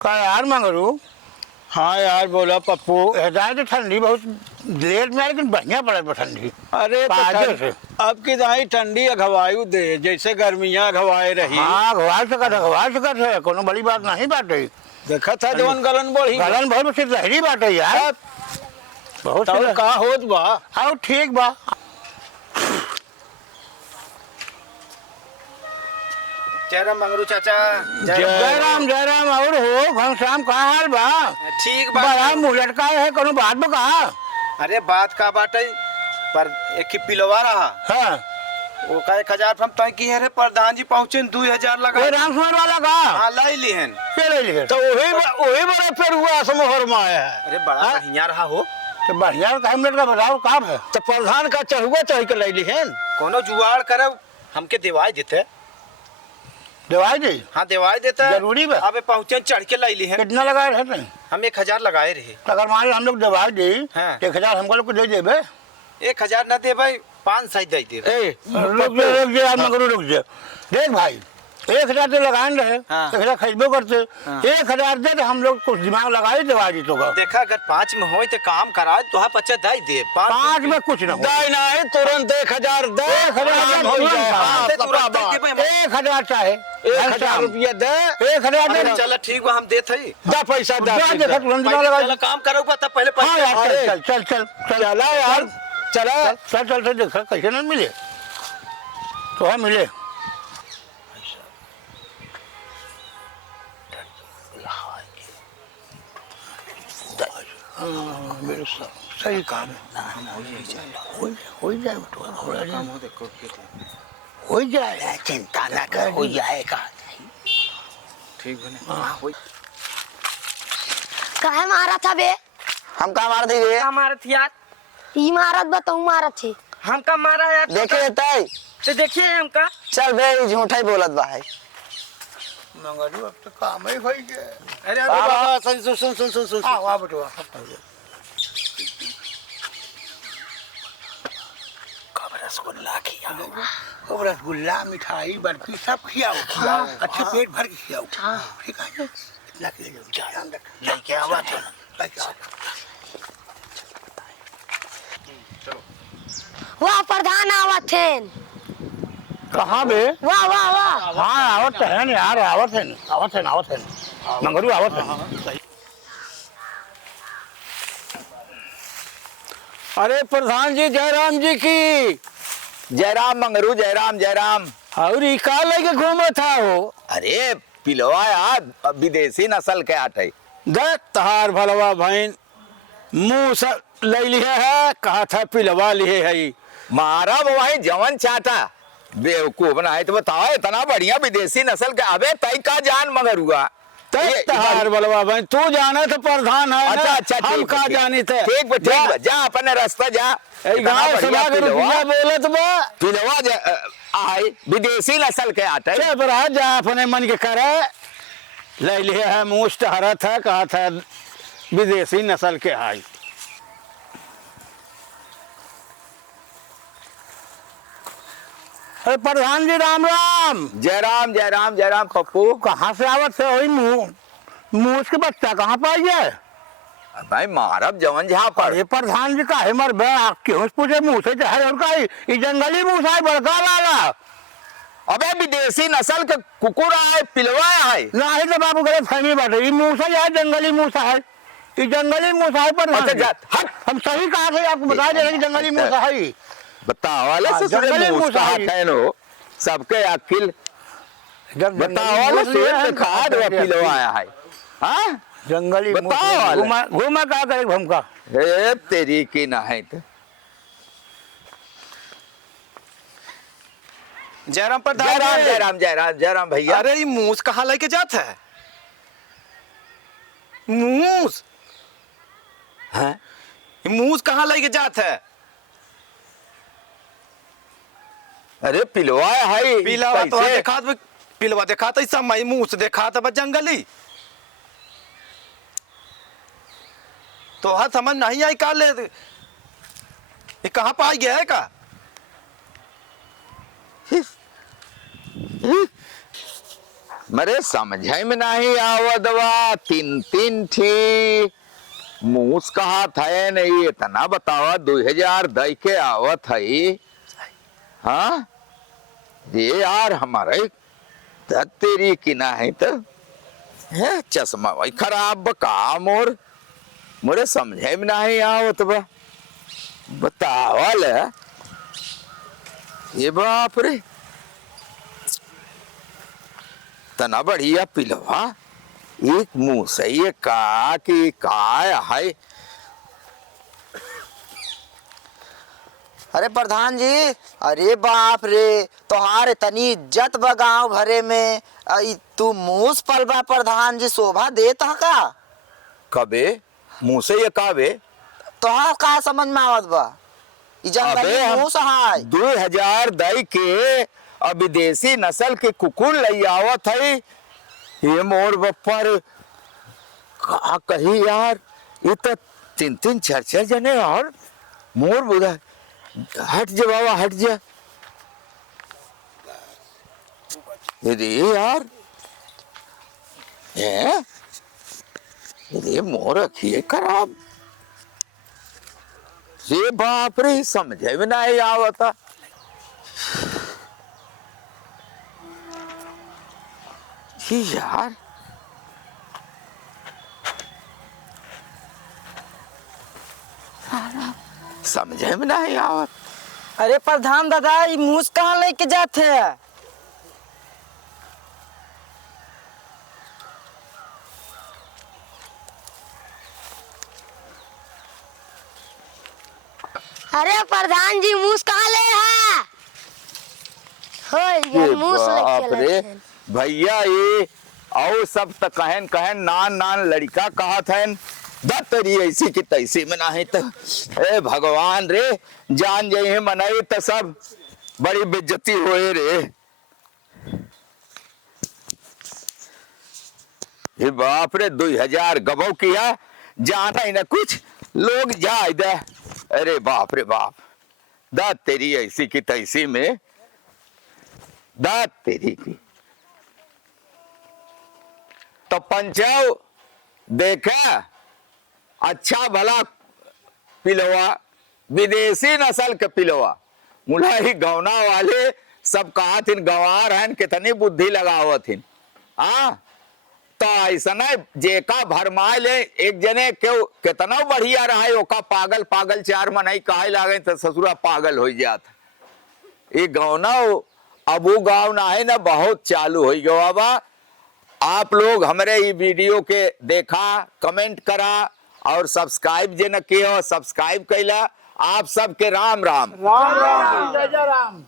का यार मंगरू। हाँ यार बोला पप्पू। हटाए तो ठंडी बहुत लेट में, लेकिन बढ़िया पड़े पर ठंडी। अरे तो अब की दाई ठंडी अगवायु दे, जैसे गर्मियाँ अगवाए रही। हाँ घवाल सकत है, कोनो बड़ी बात नहीं बाटे। देखा था जवन गलन बढ़ी गलन बहुत से लहरी बाटे यार, बहुत तब का होत बा। आओ ठीक बा। जय राम मंगरू चाचा। जय राम और हो घनश्याम, का हाल बा? ठीक बा। बड़ा मुंह लटकाए है, कोनो बात में कहा? अरे बात का बाटे पर एक ही पिलवा रहा। हाँ वो का 1000 हम तय की है रे, प्रधान जी पहुंचे 2000 लगा। कोई राम सुमर वाला का? हाँ लाई लिहन। के ले लिए? तो वही बड़ा फिर हुआ समोहर में आया है। अरे बड़ा बढ़िया रहा हो। तो बढ़िया का मिनट का बताओ का है? तो प्रधान का चहुआ चढ़ के ले लिहन। कोनो जुगाड़ करे हमके दिवाई देते। दवाई दी? हाँ दिवाई देता जरूरी बा। अबे पहुंचे चढ़ के लाई लिहन। कितना लगाए रहते हैं? हम 1000 लगाए रहे। अगर मान लो हम लोग दवाई दी, हाँ। 1000 हमको लोग को दे देबे। 1000 न दे भाई, 500 दे दे। रुक जा मगरू, रुक जा। देख भाई, 1000 तो लगाए रहे, हाँ। 1000 खरीदो करते। हाँ। 1000 दे तो हम लोग कुछ दिमाग लगाई दवाई दी तो का। देखा अगर 5 में हो तो काम करा तो हाँ 50 दाई दे। 5 में कुछ ना हो। दाई ना है तुरंत 1000 दे। 1000 हो तुरंत जाए। हाँ, हाँ, दे, तो तुरंत बाबा। दे भाई। 1000 चाहे 1000 रुपया दे। 1000 दे। अरे चल ठीक बा, हम देत हई। दा पैसा दा। देखा तुरंत दिमाग चल लगा। काम करोगा तब पहले हाँ पैसे। यार, अरे। चल चला यार, चला। चल देखा कैसे ना मिले तो है मिले। मेरे सही काम है। हो जाए हो जाए, चिंता ना कर, हो जाएगा। ठीक बने। काहे मारत हबे? हम का मार दी का मारत यार? ई मारत बताऊ मारत छे। हमका मारा यार। देखे तय तो देखिए हमका। चल बे झूठा ही बोलत बा है। मंगरू अब तो काम ही हो गया। अरे बाबा सुन। हाँ वाह बेटवा, कब रसगुल्ला खियाओ, खूब रसगुल्ला मिठाई बर्फी सब खियाओ। अच्छा पेट भर के खियाओ, ठीक है? इतना के लिए ध्यान रख, लेके आवा तो लेके आओ। वाह प्रधान आवत हेन। कहाँ बे? वाह वाह वाह। हाँ आवत है न यार, आवत है मंगरू आवत है। अरे प्रधान जी जयराम जी की। जयराम मंगरू, जयराम। और ई का लेके घूमा था वो? अरे पिलवा यार विदेशी नस्ल के आटे। दे तहार भलवा बहन मुंह से ले लिए है, कहा था पिलवा लिए है। मारा वही जवन चाटा बेवकूफ ना है तो बताओ, इतना बढ़िया विदेशी नस्ल के अबे तय का जान मगरुआ। तहार भलवा बहन तू जाने तो प्रधान है ना। अच्छा हम का जानी थे। ठीक बा, जा अपने रास्ता जा। गाँव सभा के रुपया बोलत बा। पिलवा आए विदेशी नस्ल के आटे। चल बरा जा अपने मन के करे। ले लिए है मुष्ट हरा था, कहा था विदेशी नस्ल के हाई। अरे प्रधान जी राम राम। जयराम पप्पू। कहाँ से आवत है? वही मुँह के बच्चा कहाँ पाई जाए? भाई मारब जवन जहाँ पर। अरे प्रधान जी का है मर बे, क्यों पूछे मुँह से चाहे और का ये जंगली मुँह है बड़का वाला। अबे विदेशी नस्ल के कुकुर आए, पिलवा है ना है तो बाबू गलत फहमी बाटे। ये मूसा है जंगली मूसा है, ये जंगली मूसा है प्रधान अच्छा, जी। जा, हट। हम सही कहा थे, आपको बता दे रहे कि जंगली मूसा है ये। बतावाले से जंगली सुने मूसा मुस्का है। कहनो सबके अकिल जब बतावाले से खाद व पिलवा है। हाँ जंगली बताओ वाले। घूमा क्या करे हमका? ए तेरी की ना है तो। जयराम प्रधान। जयराम भैया। अरे ये मूस कहाँ लेके जाता है? मूस हैं? ये मूस कहाँ लेके जाता है? अरे पिलवा है। पिलवा तो कैसे? देखा तो पिलवा देखा था सब मई मूस देखा था बस जंगली। तो हाँ समझ नहीं आई का ले ये कहाँ पाई गया है का? मरे समझे में नहीं आवदवा तीन तीन थी मूस कहा था नहीं इतना बतावा 2000 दई के आवत है। हाँ ये यार हमारे तेरी की ना है तो है चश्मा भाई खराब का मोरे समझे में नहीं आवत बा बतावल ये बाप रे तना बढ़िया पिलवा एक मुंह से ये का कि काय है। अरे प्रधान जी, अरे बाप रे, तोहार इतनी इज्जत बा गाँव भरे में, तू मूस पलबा प्रधान जी, शोभा देत ह का? कबे मुंह से ये काबे तोहार का समझ में आवत बा? ई जंगली मूस है। 2000 दई के अब विदेशी नस्ल के कुकुर लई आवत है। ये मोर बप्पर का कही यार, ये तो 3-3 4-4 जने और मोर बुधा हट जा बाबा हट जा। अरे यार ये मोर रखिए खराब ये बाप रे समझे में नहीं आवता। यार समझे में नहीं आवत। अरे प्रधान दादा ये मूस कहाँ लेके जाते हैं? अरे प्रधान जी मूस कहाँ ले है? ये मूस बाप लेके रे लगे। भैया ये और सब तक कहन कहन नान नान लड़का कहा था दत्तरी ऐसी की तैसी में नहीं तो ए भगवान रे जान जाइए मनाई तो सब बड़ी बेइज्जती होए रे। ये बाप रे 2000 गबो किया जाना ही ना कुछ लोग जाए दे। अरे बाप रे बाप दात तेरी ऐसी की तैसी में दात तेरी की तो पंचाव देखा अच्छा भला पिलवा विदेशी नस्ल के पिलवा मुला ही गौना वाले सब कहा थिन गंवार हैं कितनी बुद्धि लगावत थिन। तो ऐसा जेका भरमाए ले एक जने क्यों कितना बढ़िया रहा है ओका पागल पागल चार मन कहे लागे तो ससुरा पागल हो जात। ये गौना अब वो गाँव ना है ना बहुत चालू हो गया बा। आप लोग हमारे ये वीडियो के देखा कमेंट करा और सब्सक्राइब जे न किया सब्सक्राइब कैला। आप सबके राम राम। राम राम जय जय राम।